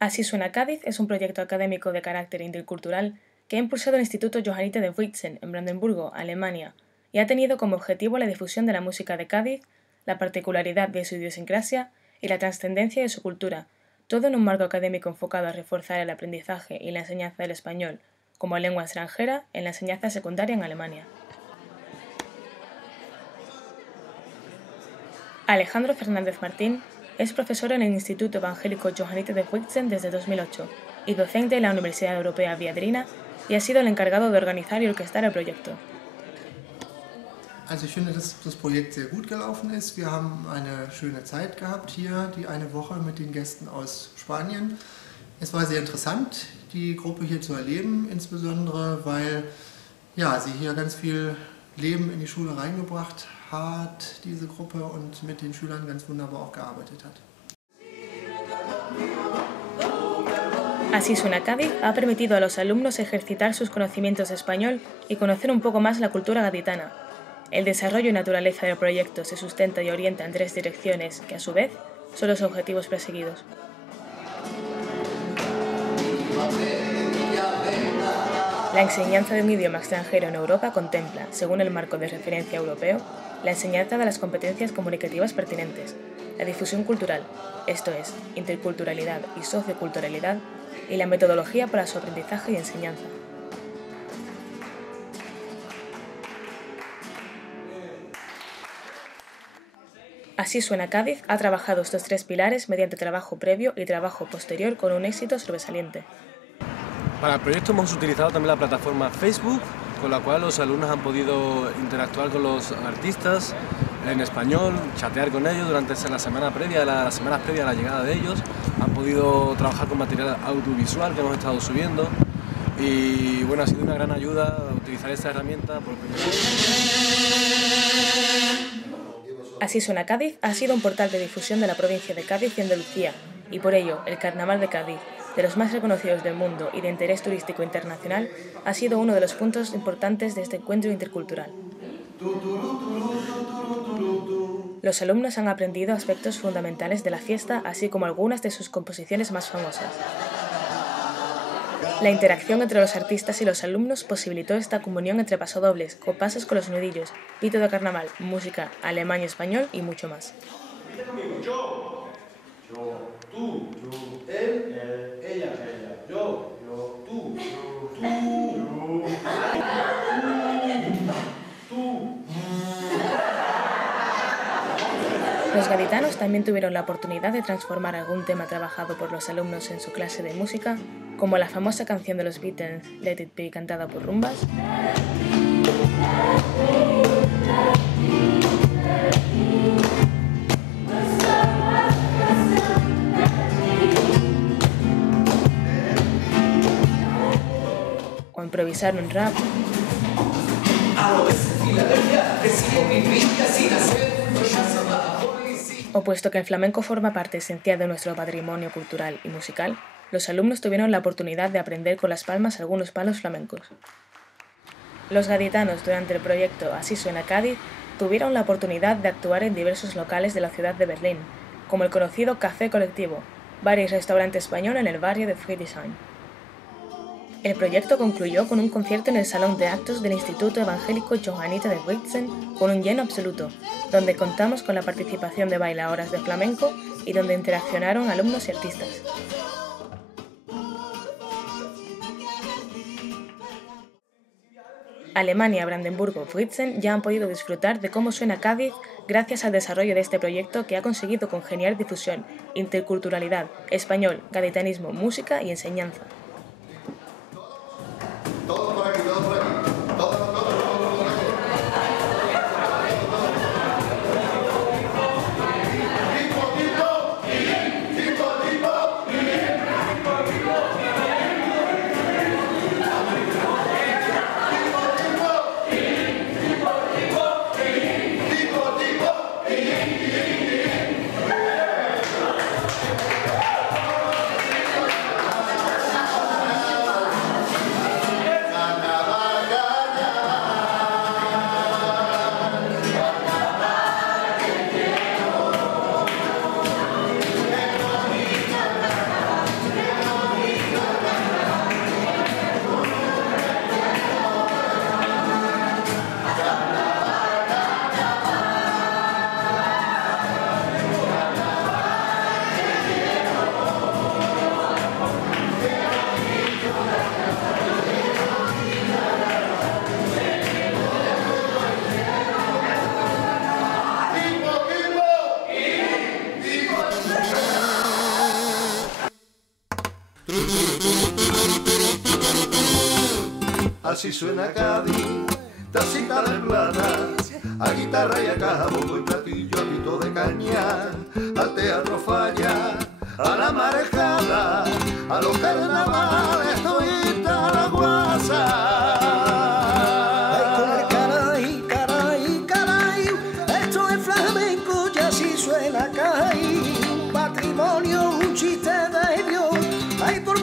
Así suena Cádiz es un proyecto académico de carácter intercultural que ha impulsado el Instituto Johanniter de Witsen en Brandenburgo, Alemania, y ha tenido como objetivo la difusión de la música de Cádiz, la particularidad de su idiosincrasia y la trascendencia de su cultura, todo en un marco académico enfocado a reforzar el aprendizaje y la enseñanza del español como lengua extranjera en la enseñanza secundaria en Alemania. Alejandro Fernández Martín es profesor en el Instituto Evangélico Johanniter de Witsen desde 2008 y docente en la Universidad Europea Viadrina y ha sido el encargado de organizar y orquestar el proyecto. Also ich finde, dass das Projekt sehr gut gelaufen ist. Wir haben eine schöne Zeit gehabt hier, die eine Woche mit den Gästen aus Spanien. Es war sehr interessant, die Gruppe hier zu erleben, insbesondere weil ja, sie hier ganz viel Leben in die Schule reingebracht hat, diese Gruppe, und mit den Schülern ganz wunderbar auch gearbeitet hat. Así suena Cádiz ha permitido a los alumnos ejercitar sus conocimientos de español y conocer un poco más la cultura gaditana. El desarrollo y naturaleza del proyecto se sustenta y orienta en 3 direcciones que, a su vez, son los objetivos perseguidos. La enseñanza de un idioma extranjero en Europa contempla, según el marco de referencia europeo, la enseñanza de las competencias comunicativas pertinentes, la difusión cultural, esto es, interculturalidad y socioculturalidad, y la metodología para su aprendizaje y enseñanza. Así suena Cádiz ha trabajado estos 3 pilares mediante trabajo previo y trabajo posterior con un éxito sobresaliente. Para el proyecto hemos utilizado también la plataforma Facebook, con la cual los alumnos han podido interactuar con los artistas en español, chatear con ellos durante las semanas previas a la llegada de ellos. Han podido trabajar con material audiovisual que hemos estado subiendo y bueno, ha sido una gran ayuda utilizar esta herramienta por primera vez. Así suena Cádiz ha sido un portal de difusión de la provincia de Cádiz y Andalucía, y por ello el Carnaval de Cádiz, de los más reconocidos del mundo y de interés turístico internacional, ha sido uno de los puntos importantes de este encuentro intercultural. Los alumnos han aprendido aspectos fundamentales de la fiesta, así como algunas de sus composiciones más famosas. La interacción entre los artistas y los alumnos posibilitó esta comunión entre pasodobles, compases con los nudillos, pito de carnaval, música, alemán y español y mucho más. Yo, tú, él, ella, yo, tú, Los gaditanos también tuvieron la oportunidad de transformar algún tema trabajado por los alumnos en su clase de música, como la famosa canción de los Beatles, Let It Be, cantada por Rumbas, o improvisar un rap, o puesto que el flamenco forma parte esencial de nuestro patrimonio cultural y musical, los alumnos tuvieron la oportunidad de aprender con las palmas algunos palos flamencos. Los gaditanos, durante el proyecto Así suena Cádiz, tuvieron la oportunidad de actuar en diversos locales de la ciudad de Berlín, como el conocido Café Colectivo, bar y restaurante español en el barrio de Friedrichshain. El proyecto concluyó con un concierto en el Salón de Actos del Instituto Evangélico Johanniter de Witsen con un lleno absoluto, donde contamos con la participación de bailadoras de flamenco y donde interaccionaron alumnos y artistas. Alemania, Brandenburgo, Witsen ya han podido disfrutar de cómo suena Cádiz gracias al desarrollo de este proyecto que ha conseguido congeniar difusión, interculturalidad, español, gaditanismo, música y enseñanza. Todo por aquí, todo por aquí. así suena Cádiz, tacita de plata, a guitarra y a cabo y platillo a pito de caña, al teatro falla, a la marejada, a los carnavales, todita la guasa. Con el caray, caray, caray, esto es flamenco y así suena caray, un patrimonio, un chiste de Dios, hay por